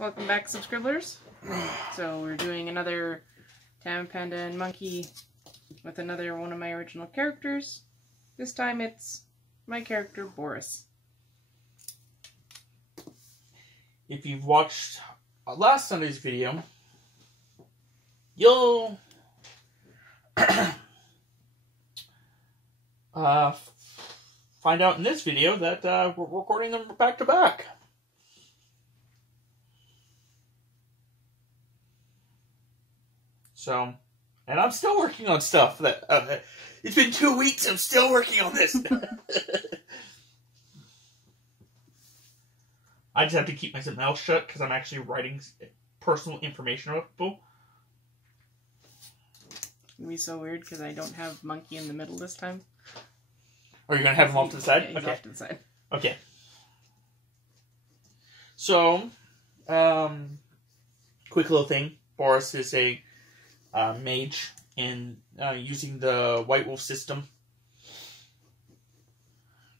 Welcome back, subscribers. So we're doing another Tammapanda and Monkey with another one of my original characters. This time it's my character, Boris. If you've watched last Sunday's video, you'll find out in this video that we're recording them back to back. So, and I'm still working on stuff that it's been 2 weeks. I'm still working on this. I just have to keep my mouth shut because I'm actually writing personal information about people. It's gonna be so weird because I don't have Monkey in the middle this time. Or you're gonna have him off to the side? Yeah, he's off to the side. Okay. So, quick little thing. Boris is a mage in using the White Wolf system.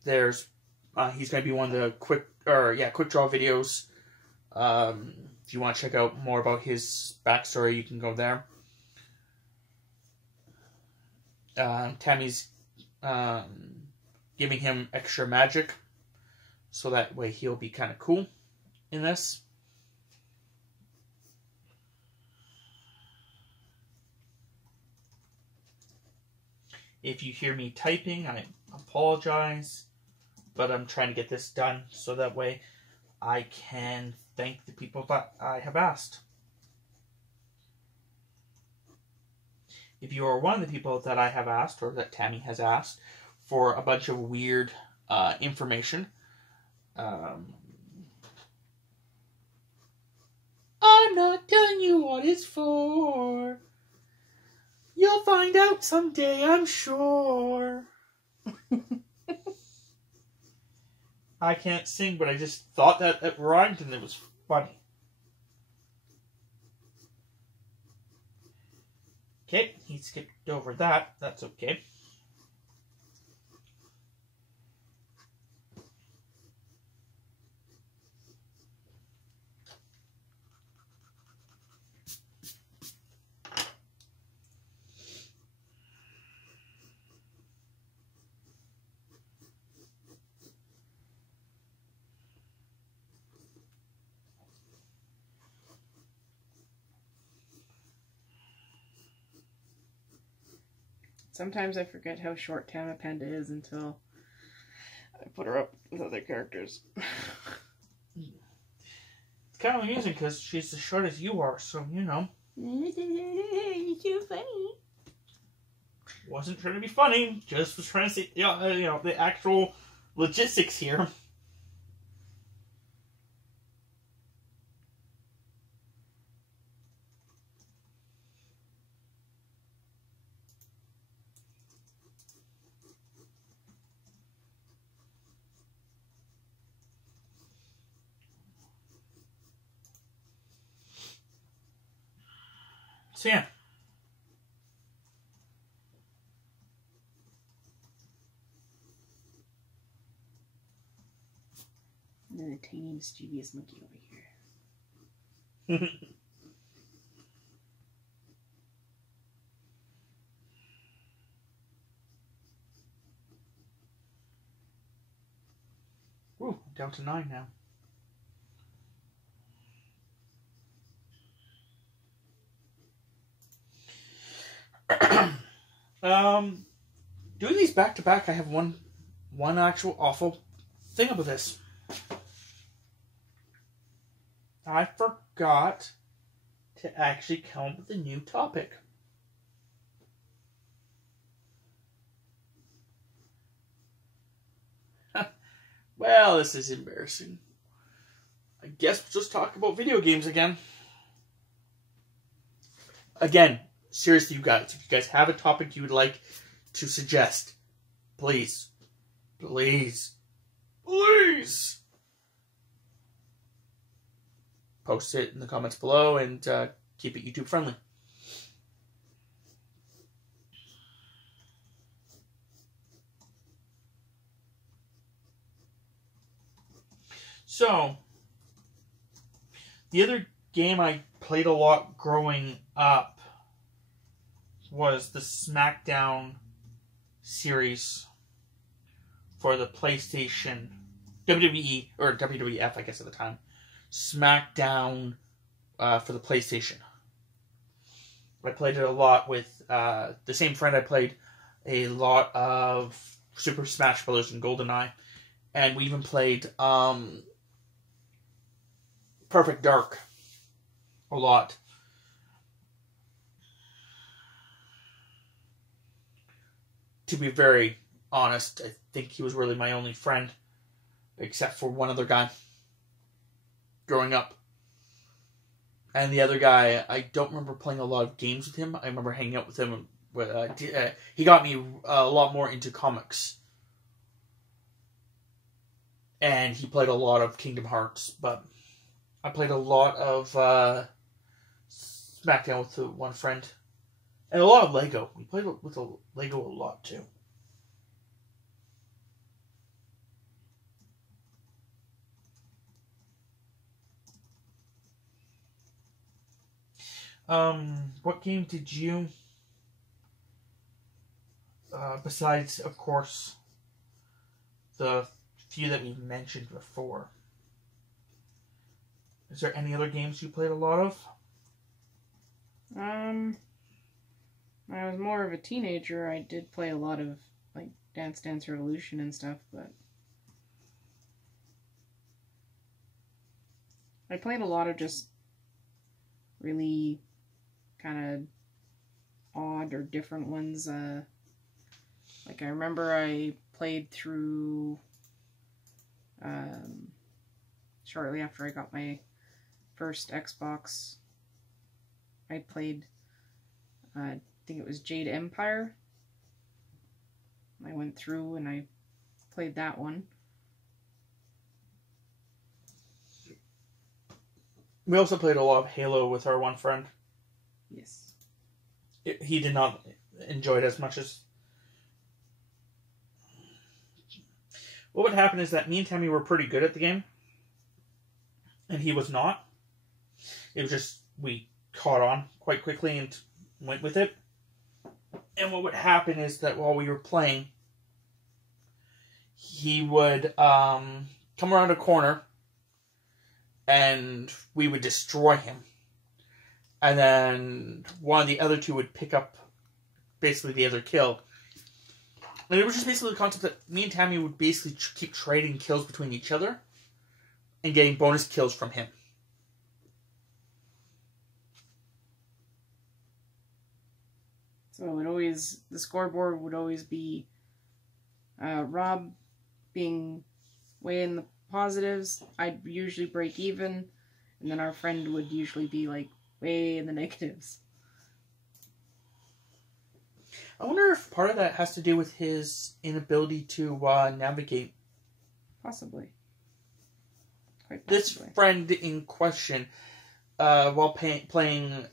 There's he's going to be one of the quick draw videos. If you want to check out more about his backstory, you can go there. Tammy's giving him extra magic, so that way he'll be kind of cool in this. If you hear me typing, I apologize, but I'm trying to get this done so that way I can thank the people that I have asked. If you are one of the people that I have asked, or that Tammy has asked, for a bunch of weird information, I'm not telling you what it's for. You'll find out someday, I'm sure. I can't sing, but I just thought that it rhymed and it was funny. Okay, he skipped over that. That's okay. Sometimes I forget how short Tammapanda is until I put her up with other characters. It's kind of amusing because she's as short as you are, so you know. You're too funny. Wasn't trying to be funny, just was trying to see, the actual logistics here. So yeah. And then a tiny mischievous monkey over here. Ooh, down to 9 now. Doing these back to back, I have one actual awful thing about this. I forgot to actually come up with a new topic. Well, this is embarrassing. I guess we'll just talk about video games again. Again, seriously, you guys, if you guys have a topic you would like to suggest, please, please, please post it in the comments below and keep it YouTube friendly. So, The other game I played a lot growing up was the SmackDown series for the PlayStation, WWE, or WWF, I guess at the time. SmackDown for the PlayStation. I played it a lot with the same friend. I played a lot of Super Smash Bros. And GoldenEye. And we even played Perfect Dark a lot. To be very honest, I think he was really my only friend, except for one other guy growing up. And the other guy, I don't remember playing a lot of games with him. I remember hanging out with him. He got me a lot more into comics. And he played a lot of Kingdom Hearts. But I played a lot of SmackDown with one friend. And a lot of Lego. We played with Lego a lot, too. What game did you, besides, of course, the few that we mentioned before, is there any other games you played a lot of? When I was more of a teenager, I did play a lot of, like, Dance Dance Revolution and stuff, but I played a lot of just really kind of odd or different ones. Like, I remember I played through, shortly after I got my first Xbox, I played, I think it was Jade Empire. I went through and I played that one. We also played a lot of Halo with our one friend. Yes. He did not enjoy it as much as... What would happen is that me and Tammy were pretty good at the game. And he was not. It was just, we caught on quite quickly and went with it. And what would happen is that while we were playing, he would come around a corner and we would destroy him. And then one of the other two would pick up basically the other kill. And it was just basically the concept that me and Tammy would basically keep trading kills between each other and getting bonus kills from him. So it always, the scoreboard would always be Rob being way in the positives. I'd usually break even, and then our friend would usually be like way in the negatives. I wonder if part of that has to do with his inability to navigate. Possibly. Quite This possibly. friend in question, while playing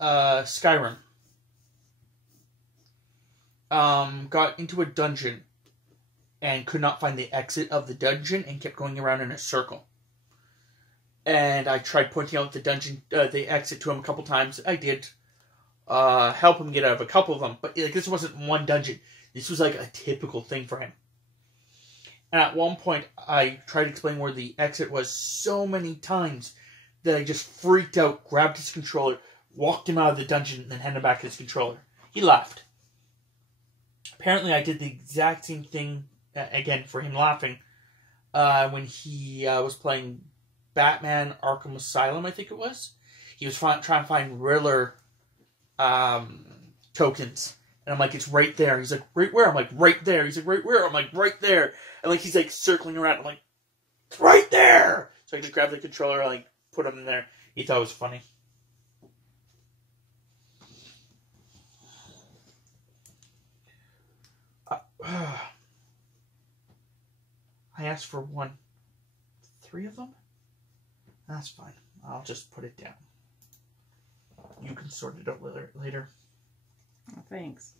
Skyrim, got into a dungeon and could not find the exit of the dungeon and kept going around in a circle. And I tried pointing out the exit to him a couple times. I did help him get out of a couple of them, but like, this wasn't one dungeon. This was like a typical thing for him. And at one point, I tried to explain where the exit was so many times that I just freaked out, grabbed his controller, walked him out of the dungeon, and then handed back his controller. He laughed. Apparently, I did the exact same thing, again, for him laughing, when he was playing Batman Arkham Asylum, I think it was. He was trying to find Riddler tokens. And I'm like, it's right there. He's like, right where? I'm like, right there. He's like, right where? I'm like, right there. And like, he's like circling around. I'm like, it's right there. So I just grabbed the controller and like put him in there. He thought it was funny. I asked for 3 of them? That's fine. I'll just put it down. You can sort it out later. Oh, thanks.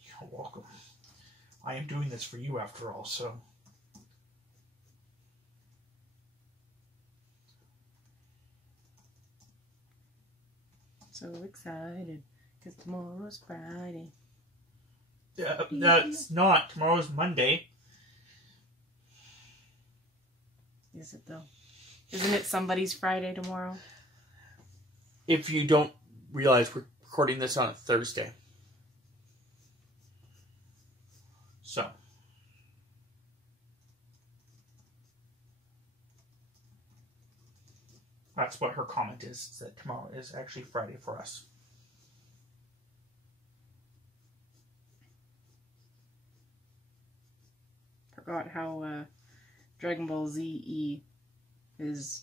You're welcome. I am doing this for you after all, so... So excited, because tomorrow's Friday. That's not. Tomorrow's Monday. Is it though? Isn't it somebody's Friday tomorrow? If you don't realize, we're recording this on a Thursday. So. That's what her comment is that tomorrow is actually Friday for us. Forgot how Dragon Ball Z is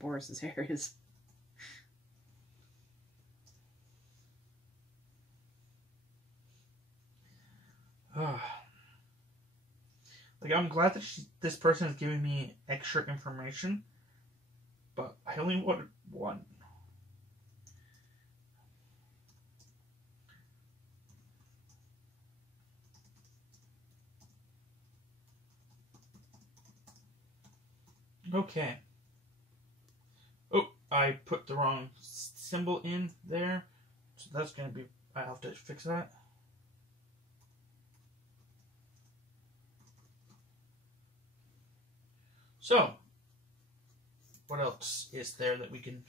Boris's hair is. Like, I'm glad that this person is giving me extra information, but I only wanted one. Okay. Oh, I put the wrong symbol in there. So that's going to be... I have to fix that. So, what else is there that we can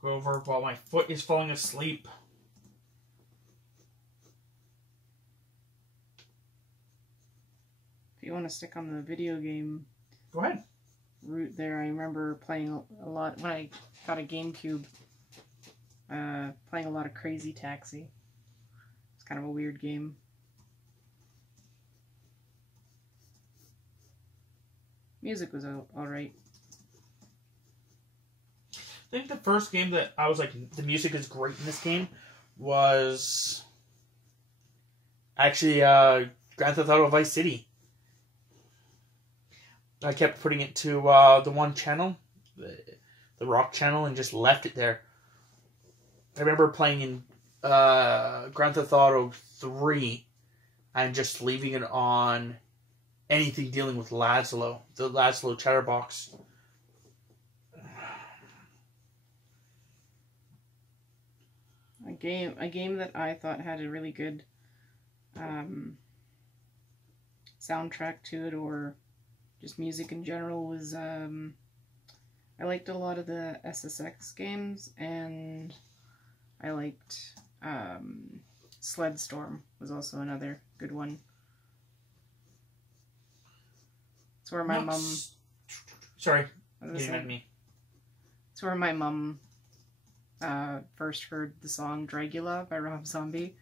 go over while my foot is falling asleep? If you want to stick on the video game... Go ahead. Route there, I remember playing a lot when I got a GameCube. Playing a lot of Crazy Taxi. It's kind of a weird game. Music was alright. I think the first game that I was like, the music is great in this game was actually Grand Theft Auto Vice City. I kept putting it to the one channel, the rock channel, and just left it there. I remember playing in Grand Theft Auto 3 and just leaving it on anything dealing with Laszlo, the Laszlo Chatterbox. A game that I thought had a really good soundtrack to it, or just music in general, was I liked a lot of the SSX games, and I liked Sled Storm was also another good one. It's where my mum... Sorry, me. It's where my mum first heard the song Dragula by Rob Zombie.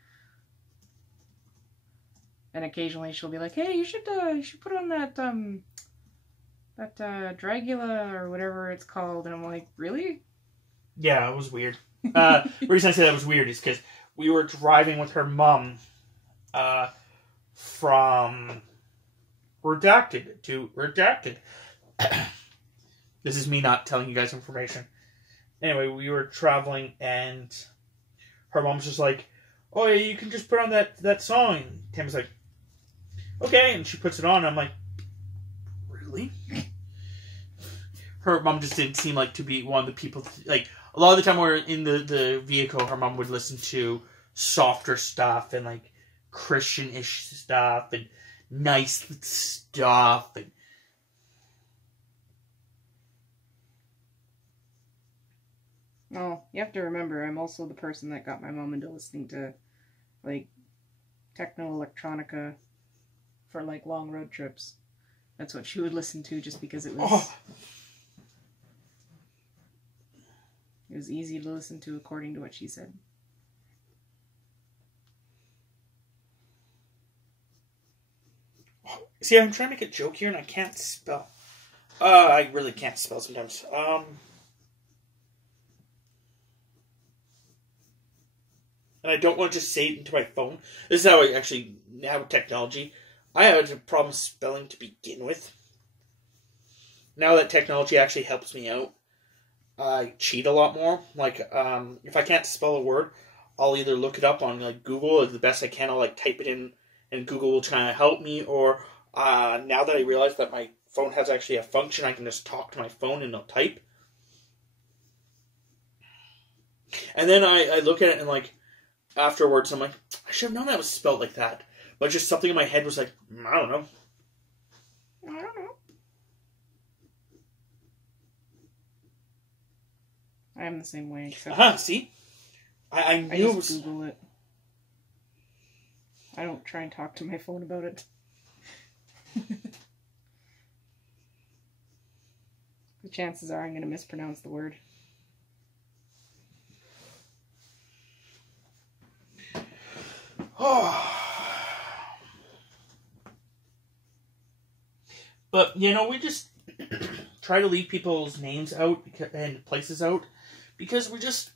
And occasionally she'll be like, "Hey, you should put on that Dragula or whatever it's called." And I'm like, "Really?" Yeah, it was weird. The reason I say that was weird is because we were driving with her mom from Redacted to Redacted. This is me not telling you guys information. Anyway, we were traveling and her mom's just like, "Oh yeah, you can just put on that song." And Tam's like, "Okay," and she puts it on, and I'm like, "Really?" Her mom just didn't seem like to be one of the people, like, a lot of the time when we were in the vehicle, her mom would listen to softer stuff and, like, Christian-ish stuff and nice stuff. And well, you have to remember, I'm also the person that got my mom into listening to, like, techno-electronica for, like, long road trips. That's what she would listen to just because it was... Oh. It was easy to listen to according to what she said. See, I'm trying to make a joke here and I can't spell. I really can't spell sometimes. And I don't want to just say it into my phone. This is how I actually have technology. I had a problem spelling to begin with. Now that technology actually helps me out, I cheat a lot more. Like, if I can't spell a word, I'll either look it up on, like, Google as the best I can. I'll, like, type it in, and Google will try to help me. Or, now that I realize that my phone has actually a function, I can just talk to my phone and it'll type. And then I look at it and, like, afterwards, I'm like, I should have known that was spelled like that. But just something in my head was like, I don't know. I don't know. I am the same way. Except See? I I knew just Google it. I don't try and talk to my phone about it. The chances are I'm going to mispronounce the word. But, you know, we just try to leave people's names out and places out because we just,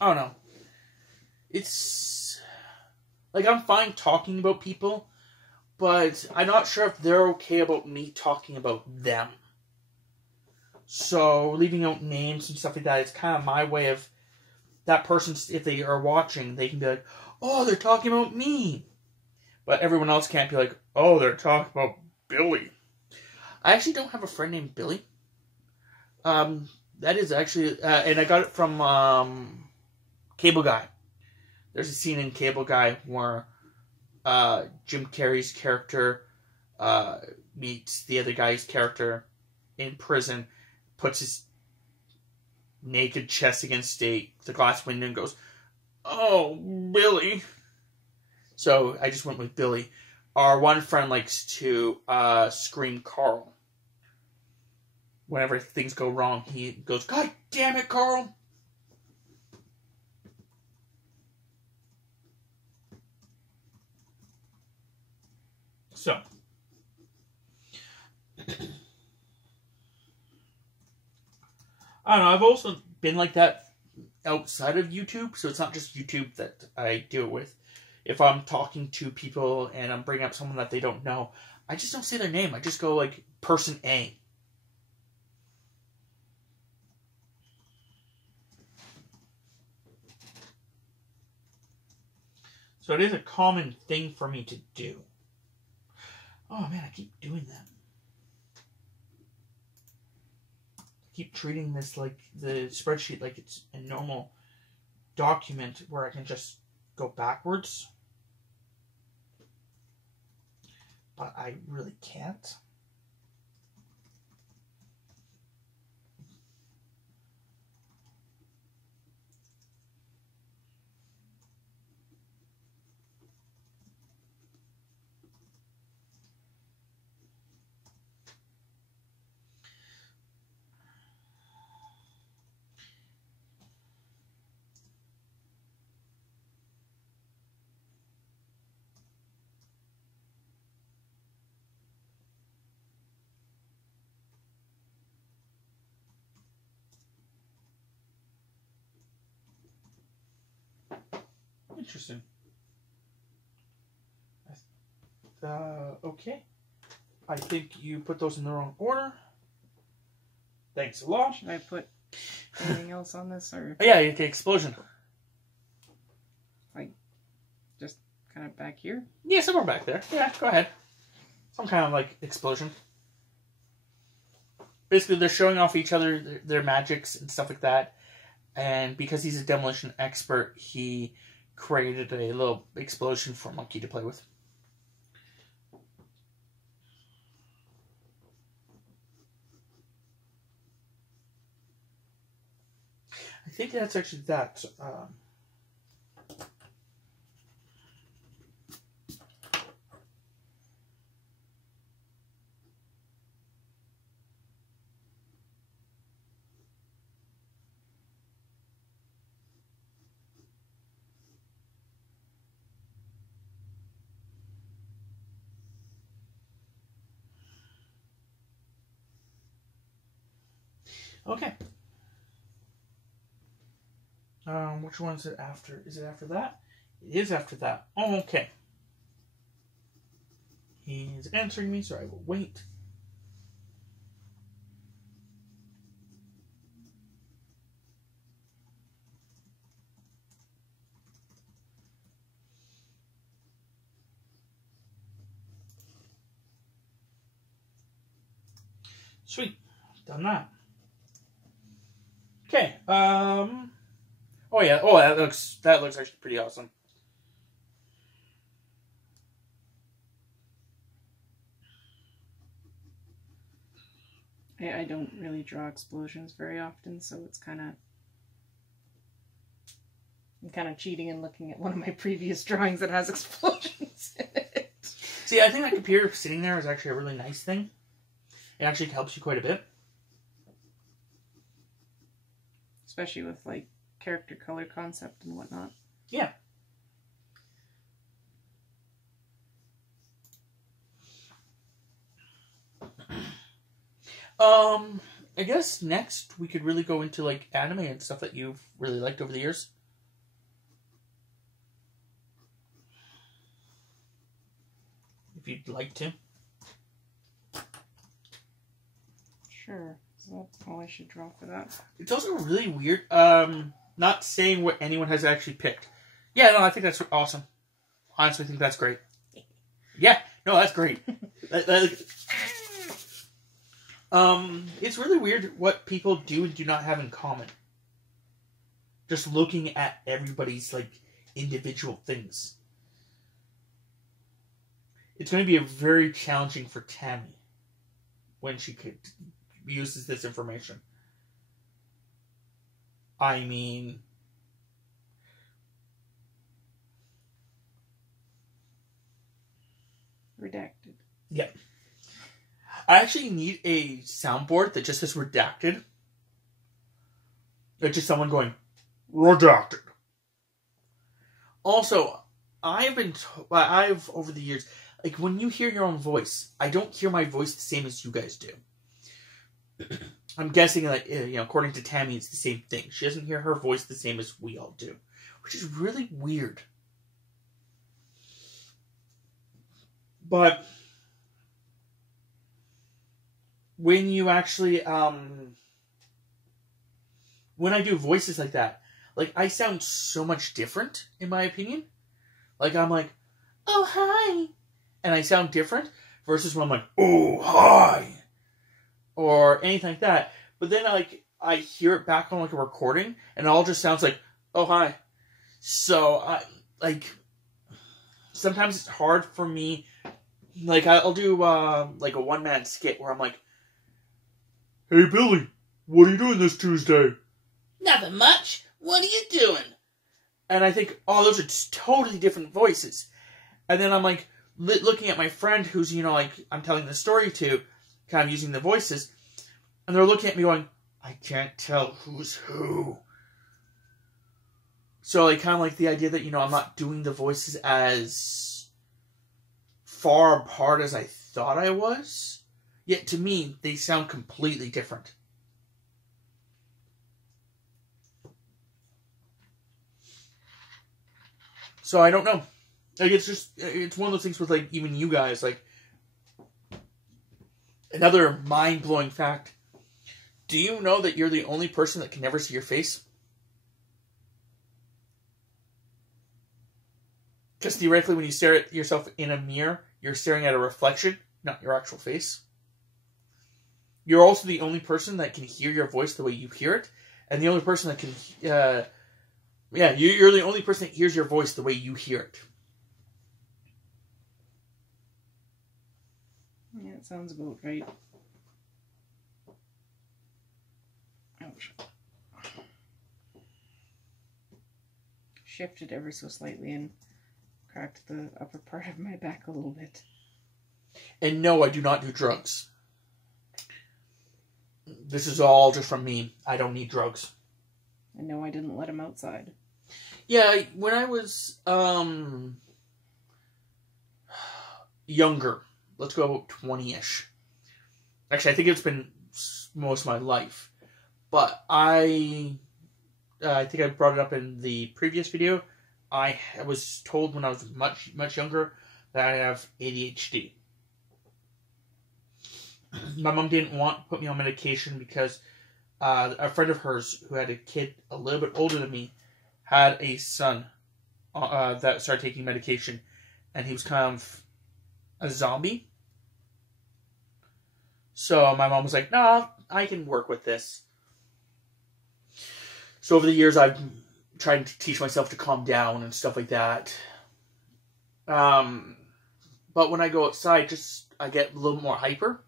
I don't know. It's, like, I'm fine talking about people, but I'm not sure if they're okay about me talking about them. So, leaving out names and stuff like that, it's kind of my way of, that person, if they are watching, they can be like, oh, they're talking about me. But everyone else can't be like, oh, they're talking about Billy. I actually don't have a friend named Billy. That is actually, and I got it from Cable Guy. There's a scene in Cable Guy where Jim Carrey's character meets the other guy's character in prison, puts his naked chest against the glass window and goes, oh, Billy. So I just went with Billy. Our one friend likes to scream Carl. Whenever things go wrong, he goes, God damn it, Carl! So. I don't know, I've also been like that outside of YouTube, so it's not just YouTube that I deal with. If I'm talking to people and I'm bringing up someone that they don't know, I just don't say their name. I just go like, person A. So it is a common thing for me to do. Oh man, I keep doing that. I keep treating this like the spreadsheet like it's a normal document where I can just go backwards. But I really can't. Interesting. Okay. I think you put those in the wrong order. Thanks a lot. Should I put anything else on this, or Yeah, you take explosion. like just kind of back here? Yeah, somewhere back there. Yeah, go ahead. Some kind of like explosion. Basically, they're showing off each other their magics and stuff like that. And because he's a demolition expert, he created a little explosion for Monkey to play with. I think that's actually that. Okay. Which one is it after? Is it after that? It is after that. Oh, okay. He's answering me, so I will wait. Sweet. Done that. Okay. Oh yeah. Oh, that looks actually pretty awesome. I don't really draw explosions very often, so it's I'm kind of cheating and looking at one of my previous drawings that has explosions in it. See, I think that computer sitting there is actually a really nice thing. It actually helps you quite a bit. Especially with, like, character color concept and whatnot. Yeah. I guess next we could really go into, like, anime and stuff that you've really liked over the years. If you'd like to. Sure. Is that all I should draw for that? It's also really weird, not saying what anyone has actually picked. Yeah, no, I think that's awesome. Honestly, I think that's great. Yeah, no, that's great. It's really weird what people do and do not have in common. Just looking at everybody's, like, individual things. It's going to be very challenging for Tammy when she uses this information. I mean, Redacted. yeah. I actually need a soundboard that just says redacted. It's just someone going, redacted. Also, I've over the years, like, when you hear your own voice, I don't hear my voice the same as you guys do. I'm guessing, like, according to Tammy, it's the same thing. She doesn't hear her voice the same as we all do, which is really weird. But when you actually, when I do voices like that, like, I sound so much different, in my opinion. Like, I'm like, oh, hi. And I sound different versus when I'm like, oh, hi. Or anything like that. But then, like, I hear it back on, like, a recording, and it all just sounds like, oh, hi. So, sometimes it's hard for me. Like, I'll do, like, a one-man skit where I'm like, hey, Billy, what are you doing this Tuesday? Nothing much. What are you doing? And I think, oh, those are totally different voices. And then I'm, like, looking at my friend who's, like, I'm telling the story to, kind of using the voices, and they're looking at me going, I can't tell who's who. So, like, kind of like the idea that, I'm not doing the voices as far apart as I thought I was. Yet, to me, they sound completely different. So, I don't know. Like, it's one of those things with, like, even you guys, like, another mind-blowing fact. Do you know that you're the only person that can never see your face? Because theoretically, when you stare at yourself in a mirror, you're staring at a reflection, not your actual face. You're also the only person that can hear your voice the way you hear it, and the only person that can, you're the only person that hears your voice the way you hear it. Yeah, it sounds about right. Ouch. Shifted ever so slightly and cracked the upper part of my back a little bit. And no, I do not do drugs. This is all just from me. I don't need drugs. And no, I didn't let him outside. Yeah, when I was younger, let's go about 20-ish. Actually, I think it's been most of my life. But I think I brought it up in the previous video. I was told when I was much, much younger that I have ADHD. My mom didn't want to put me on medication because a friend of hers who had a kid a little bit older than me had a son that started taking medication, and he was kind of a zombie. So my mom was like, "No, I can work with this." So over the years, I've trying to teach myself to calm down and stuff like that. But when I go outside, I get a little more hyper.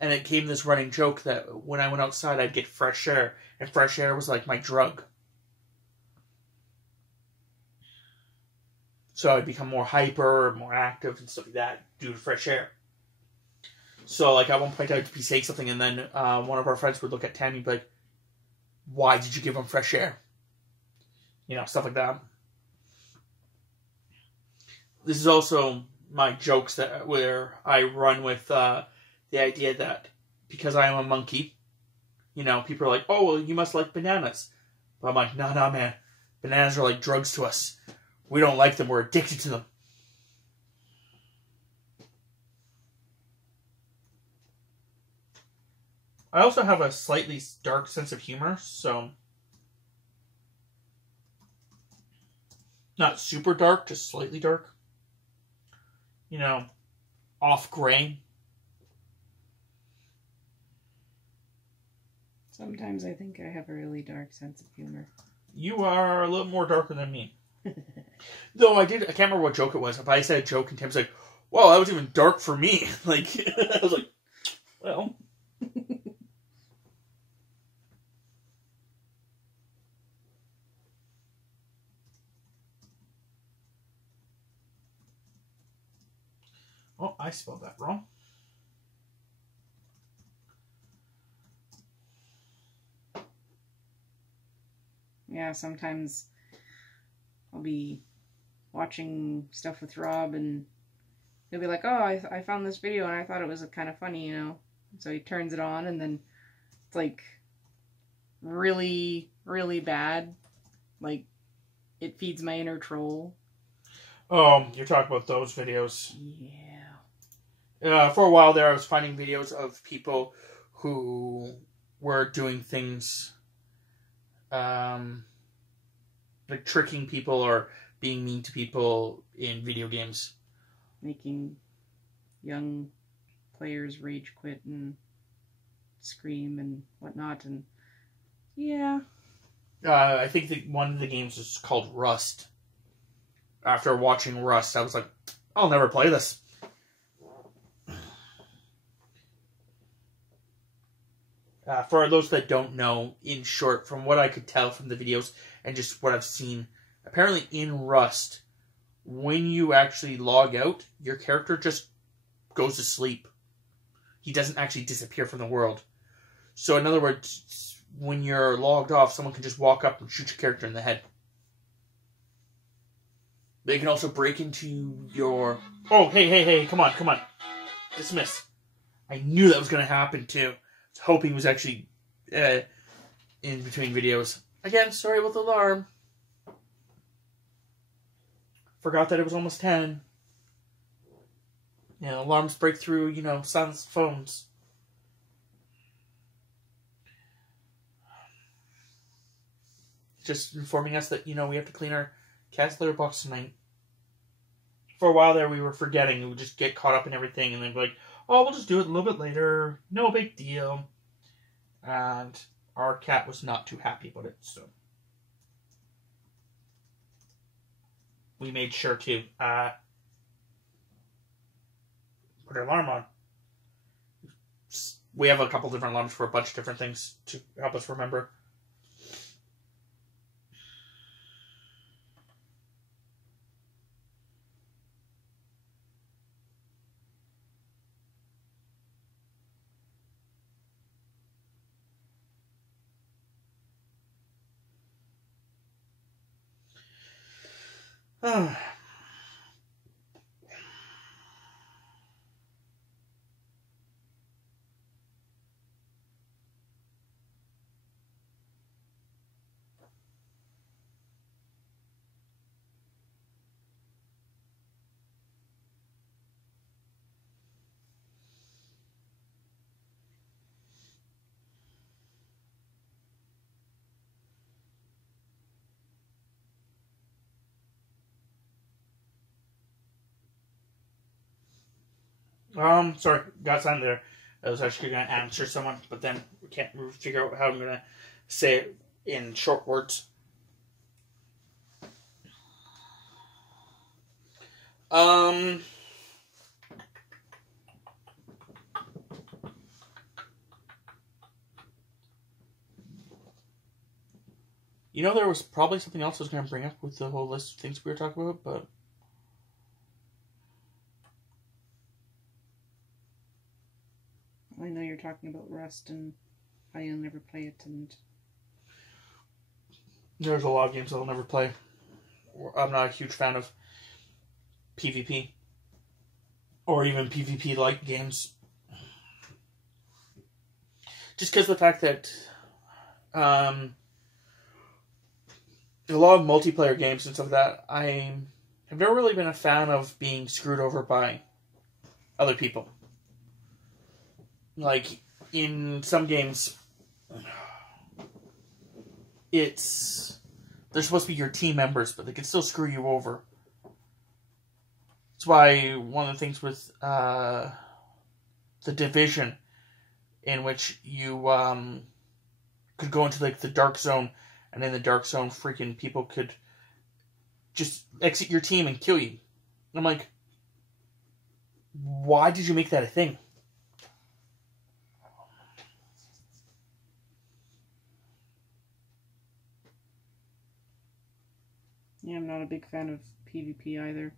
And it came this running joke that when I went outside, I'd get fresh air. And fresh air was like my drug. So I'd become more hyper, more active, and stuff like that due to fresh air. So, like, at one point I'd be saying something, and then one of our friends would look at Tammy and be like, why did you give him fresh air? You know, stuff like that. This is also my jokes where I run with the idea that because I am a monkey, you know, people are like, oh, well, you must like bananas. But I'm like, no, man. Bananas are like drugs to us. We don't like them. We're addicted to them. I also have a slightly dark sense of humor, so not super dark, just slightly dark. You know, off gray. Sometimes I think I have a really dark sense of humor. You are a little more darker than me. Though I can't remember what joke it was, but I said a joke and Tim's like, wow, that was even dark for me. Like, I was like, well. Oh, I spelled that wrong. Yeah, sometimes I'll be watching stuff with Rob and he'll be like, oh, I found this video and I thought it was kind of funny, you know. So he turns it on and then it's like really, really bad. Like, it feeds my inner troll. Oh, you're talking about those videos. Yeah. For a while there, I was finding videos of people who were doing things like tricking people or being mean to people in video games. Making young players rage quit and scream and whatnot. And yeah. I think that one of the games is called Rust. After watching Rust, I was like, I'll never play this. For those that don't know, in short, from what I could tell from the videos and just what I've seen, apparently in Rust, when you actually log out, your character just goes to sleep. He doesn't actually disappear from the world. So in other words, when you're logged off, someone can just walk up and shoot your character in the head. They can also break into your... Oh, hey, come on. Dismiss. I knew that was going to happen too. I was hoping it was actually in between videos. Again, sorry about the alarm. Forgot that it was almost 10. You know, alarms break through, you know, silence phones. Just informing us that, you know, we have to clean our cat's litter box tonight. For a while there, we were forgetting. We would just get caught up in everything and then be like, oh, we'll just do it a little bit later. No big deal. And our cat was not too happy about it, so we made sure to put our alarm on. We have a couple different alarms for a bunch of different things to help us remember. Sorry, got something there. I was actually going to answer someone, but then we can't figure out how I'm going to say it in short words. You know, there was probably something else I was going to bring up with the whole list of things we were talking about, but... I know you're talking about Rust and how you'll never play it, and... There's a lot of games I'll never play. I'm not a huge fan of PvP. Or even PvP-like games. Just because of the fact that... a lot of multiplayer games and stuff like that, I have never really been a fan of being screwed over by other people. Like, in some games, they're supposed to be your team members, but they can still screw you over. That's why one of the things with the Division, in which you could go into like the dark zone, and in the dark zone, freaking people could just exit your team and kill you. I'm like, why did you make that a thing? Yeah, I'm not a big fan of PvP either.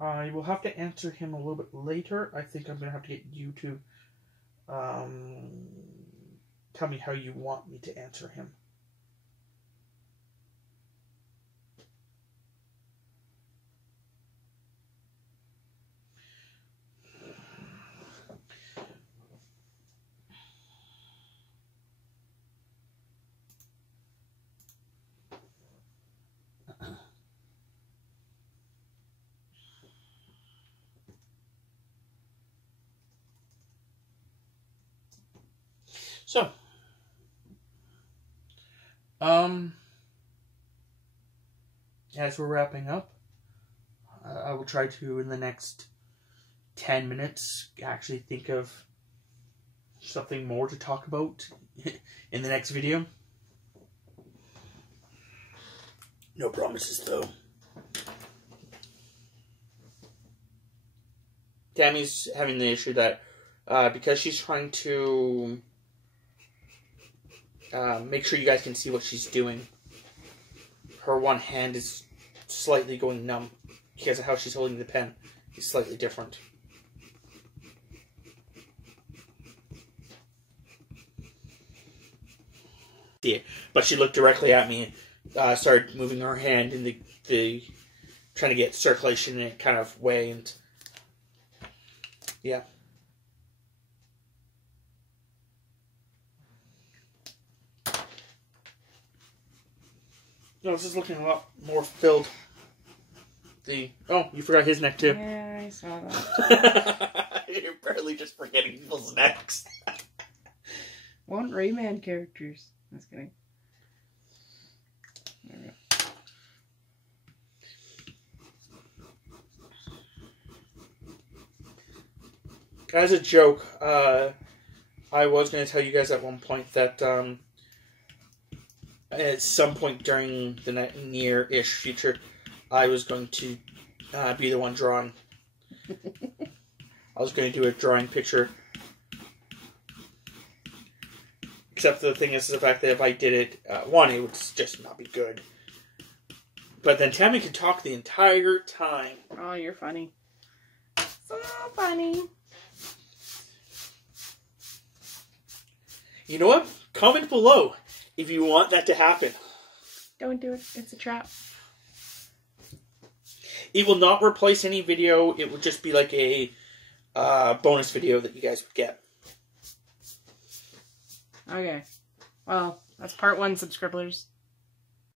I will have to answer him a little bit later. I think I'm going to have to get you to tell me how you want me to answer him. So, as we're wrapping up, I will try to, in the next 10 minutes, actually think of something more to talk about in the next video. No promises, though. Tammy's having the issue that because she's trying to make sure you guys can see what she's doing, her one hand is slightly going numb because of how she's holding the pen. It's slightly different. Yeah, but she looked directly at me and started moving her hand in the trying to get circulation in a kind of way, and yeah. No, this is looking a lot more filled. Oh, you forgot his neck too. Yeah, I saw that. You're barely just forgetting people's necks. Want Rayman characters. Just kidding. There we go. As a joke, I was going to tell you guys at one point that at some point during the near-ish future, I was going to be the one drawing. I was going to do a drawing picture. Except the thing is the fact that if I did it, one, it would just not be good. But then Tammy could talk the entire time. Oh, you're funny. So funny. You know what? Comment below if you want that to happen. Don't do it. It's a trap. It will not replace any video. It would just be like a bonus video that you guys would get. Okay. Well, that's part one, subscribers.